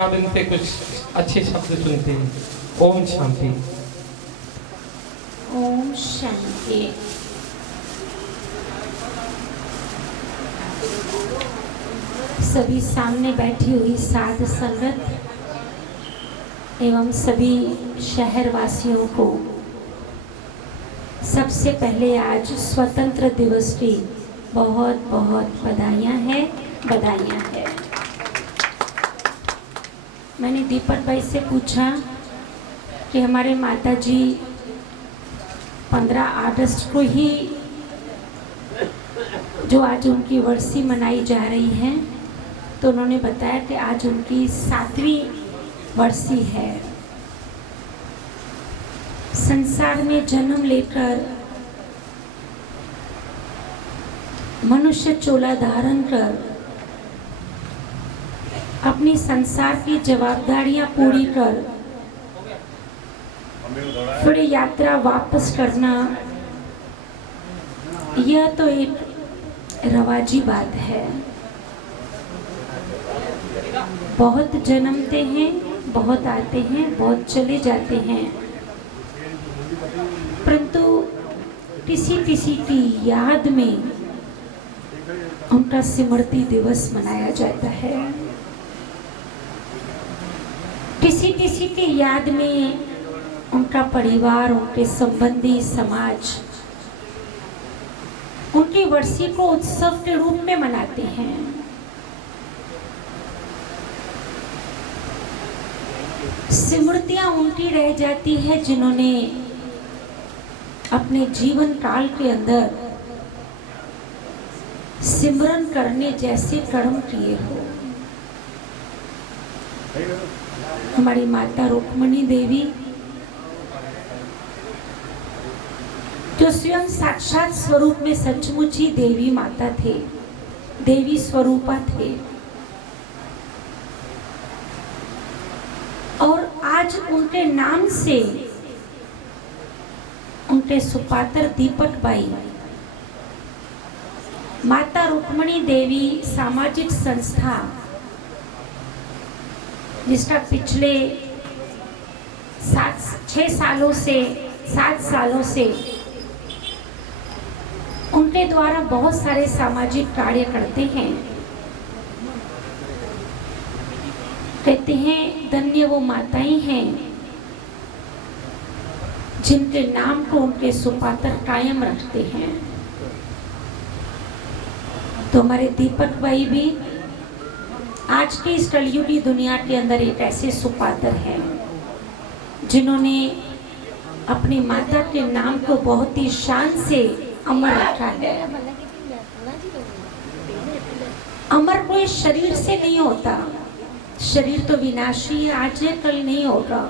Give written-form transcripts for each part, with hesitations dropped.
दिन से कुछ अच्छे शब्द सुनते हैं। ओम शांति। ओम शांति। सभी सामने बैठी हुई साध संगत एवं सभी शहरवासियों को सबसे पहले आज स्वतंत्र दिवस की बहुत बहुत बधाइयाँ हैं। मैंने दीपक भाई से पूछा कि हमारे माता जी 15 अगस्त को ही जो आज उनकी वर्सी मनाई जा रही है, तो उन्होंने बताया कि आज उनकी 7वीं वर्सी है। संसार में जन्म लेकर मनुष्य चोला धारण कर अपनी संसार की जवाबदारियां पूरी कर फिर यात्रा वापस करना, यह तो एक रवाजी बात है। बहुत जन्मते हैं, बहुत आते हैं, बहुत चले जाते हैं, परंतु किसी किसी की याद में उनका स्मृति दिवस मनाया जाता है। किसी किसी की याद में उनका परिवार, उनके संबंधी, समाज उनकी वर्षी को उत्सव के रूप में मनाते हैं। स्मृतियां उनकी रह जाती है जिन्होंने अपने जीवन काल के अंदर सिमरन करने जैसे कर्म किए हो। हमारी माता रुक्मणी देवी जो स्वयं साक्षात स्वरूप में सचमुच ही देवी माता थे, देवी स्वरूपा थे, और आज उनके नाम से उनके सुपात्र दीपक बाई माता रुक्मणी देवी सामाजिक संस्था, जिसका पिछले 7 सालों से उनके द्वारा बहुत सारे सामाजिक कार्य करते हैं। कहते हैं धन्य वो माताएं हैं जिनके नाम को उनके सुपात्र कायम रखते हैं। तो हमारे दीपक भाई भी आज की इस कलयुगी दुनिया के अंदर एक ऐसे सुपात्र हैं जिन्होंने अपनी माता के नाम को बहुत ही शान से अमर रखा है। अमर कोई शरीर से नहीं होता, शरीर तो विनाशी है, आज है कल नहीं होगा।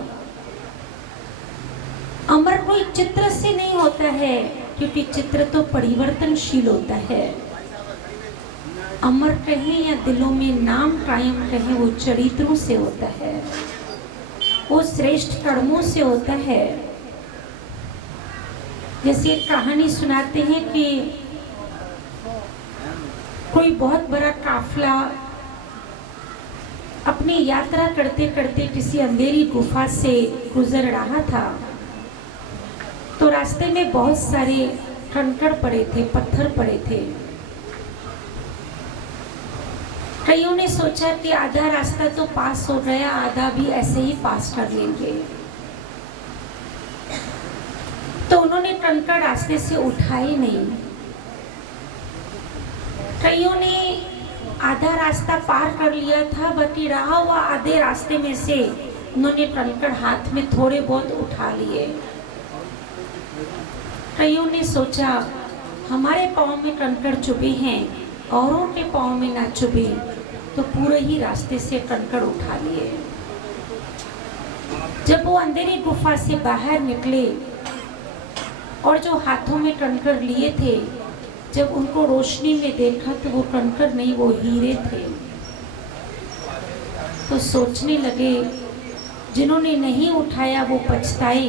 अमर कोई चित्र से नहीं होता है, क्योंकि चित्र तो परिवर्तनशील होता है। अमर कहें या दिलों में नाम कायम कहें, वो चरित्रों से होता है, वो श्रेष्ठ कर्मों से होता है। जैसे एक कहानी सुनाते हैं कि कोई बहुत बड़ा काफिला अपनी यात्रा करते करते किसी अंधेरी गुफा से गुजर रहा था, तो रास्ते में बहुत सारे कंकड़ पड़े थे, पत्थर पड़े थे। कईयों ने सोचा कि आधा रास्ता तो पास हो गया, आधा भी ऐसे ही पास कर लेंगे, तो उन्होंने कंकड़ रास्ते से उठाए नहीं। कईयों ने आधा रास्ता पार कर लिया था, बाकी रहा हुआ आधे रास्ते में से उन्होंने कंकड़ हाथ में थोड़े बहुत उठा लिए। कईयों ने सोचा हमारे पाँव में कंकड़ चुभे हैं, औरों के पाँव में ना चुभे, तो पूरे ही रास्ते से कंकड़ उठा लिए। जब वो अंधेरी गुफा से बाहर निकले और जो हाथों में कंकड़ लिए थे, जब उनको रोशनी में देखा तो वो कंकड़ नहीं, वो हीरे थे। तो सोचने लगे जिन्होंने नहीं उठाया वो पछताए,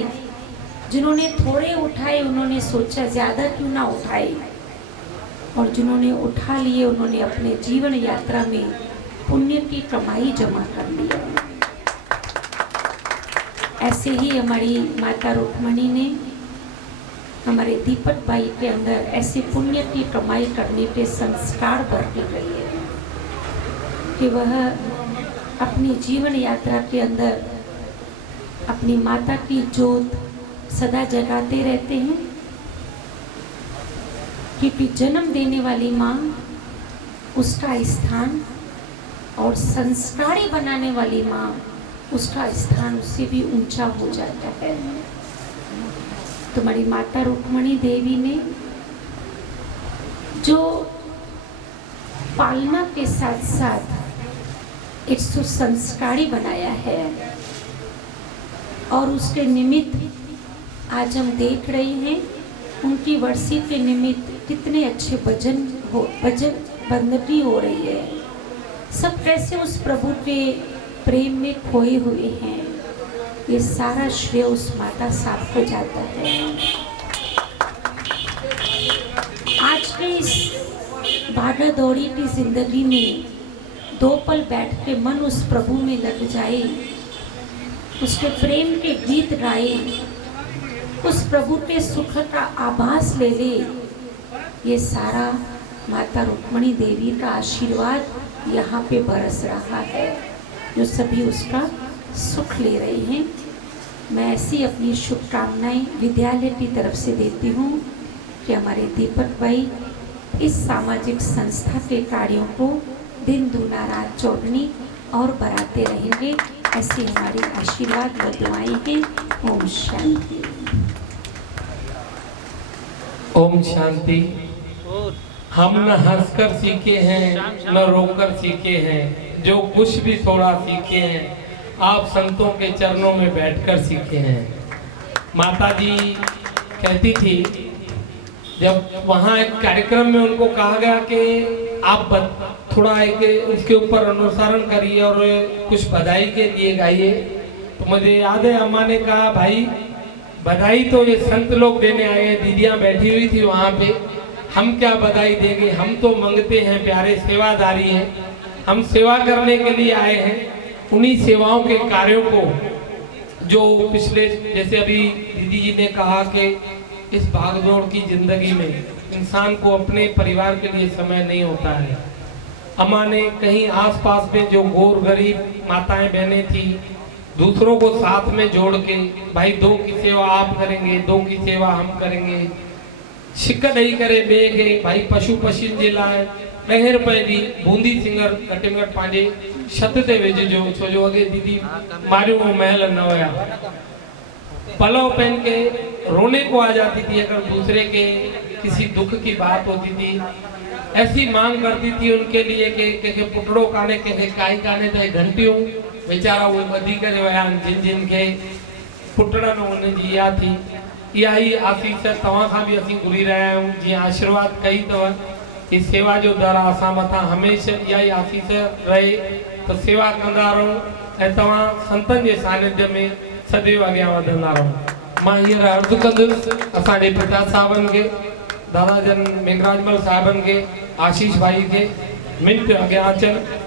जिन्होंने थोड़े उठाए उन्होंने सोचा ज़्यादा क्यों ना उठाए, और जिन्होंने उठा लिए उन्होंने अपने जीवन यात्रा में पुण्य की कमाई जमा कर लिया। ऐसे ही हमारी माता रुक्मणी ने हमारे दीपक भाई के अंदर ऐसे पुण्य की कमाई करने के संस्कार भर दी गई है कि वह अपनी जीवन यात्रा के अंदर अपनी माता की जोत सदा जगाते रहते हैं, क्योंकि जन्म देने वाली माँ उसका स्थान और संस्कारी बनाने वाली माँ उसका स्थान उससे भी ऊंचा हो जाता है। तुम्हारी माता रुक्मणी देवी ने जो पालना के साथ साथ एक सुसंस्कारी बनाया है और उसके निमित्त आज हम देख रहे हैं उनकी वर्षी के निमित्त कितने अच्छे भजन बंदगी हो रही है। सब कैसे उस प्रभु के प्रेम में खोए हुए हैं। ये सारा श्रेय उस माता साहब को जाता है। आज के इस भागा दौड़ी की जिंदगी में दो पल बैठ के मन उस प्रभु में लग जाए, उसके प्रेम के गीत गाए, उस प्रभु के सुख का आभास ले ले, ये सारा माता रुक्मणी देवी का आशीर्वाद यहाँ पे बरस रहा है, जो सभी उसका सुख ले रहे हैं। मैं ऐसी अपनी शुभकामनाएं विद्यालय की तरफ से देती हूँ कि हमारे दीपक भाई इस सामाजिक संस्था के कार्यों को दिन दूना रात चौगनी और बढ़ाते रहेंगे। ऐसी हमारी आशीर्वाद व दुआएं हैं। ओम शांति। ओम शांति। हम न हंसकर सीखे हैं न रोकर सीखे हैं, जो कुछ भी थोड़ा सीखे हैं आप संतों के चरणों में बैठकर सीखे हैं। माता जी कहती थी, जब वहाँ एक कार्यक्रम में उनको कहा गया कि आप थोड़ा एक उसके ऊपर अनुसरण करिए और कुछ बधाई के लिए गाइए, तो मुझे याद है अम्मा ने कहा, भाई बधाई तो ये संत लोग देने आए हैं। दीदियाँ बैठी हुई थी वहाँ पे, हम क्या बधाई देंगे, हम तो मंगते हैं, प्यारे सेवादारी हैं, हम सेवा करने के लिए आए हैं। उन्हीं सेवाओं के कार्यों को जो पिछले, जैसे अभी दीदी जी ने कहा कि इस भागदौड़ की जिंदगी में इंसान को अपने परिवार के लिए समय नहीं होता है। अम्मा ने कहीं आसपास में जो गौर गरीब माताएं बहनें थी, दूसरों को साथ में जोड़ के, भाई दो की सेवा आप करेंगे, दो की सेवा हम करेंगे, शिक नहीं करे बेगे, भाई पशु पशीन जे लाए 10 रुपए दी बूंदी सिंगर कटिंगट पांजे छत ते विझजो, छो जो अगे दीदी मारियो महल न हुआ। पलव पहन के रोने को आ जाती थी अगर दूसरे के किसी दुख की बात होती थी। ऐसी मांग करती थी उनके लिए कि पुटड़ो काने के काई काने ते घंटियों बेचारा वो बधी करे वया जिन जिन के पुटड़ा न उन जी या थी। इहा ही आसीस तव्हां खां बि असीं घुरी रहिया आहियूं, जीअं आशीर्वाद कई अथव। इस सेवा जो दर असां मथां हमेशह इहा ही आसीस रहे, तो सेवा कंदा रहूं ऐं तव्हां संतनि जे सानिध्य में सदैव अॻियां वधंदा रहूं। मां हींअर अर्ज़ु कंदुसि असांजे पिता साहिबनि खे, दादा जन मेघराजमल साहिबनि खे, आशीष भाई खे मिंट अॻियां अचनि।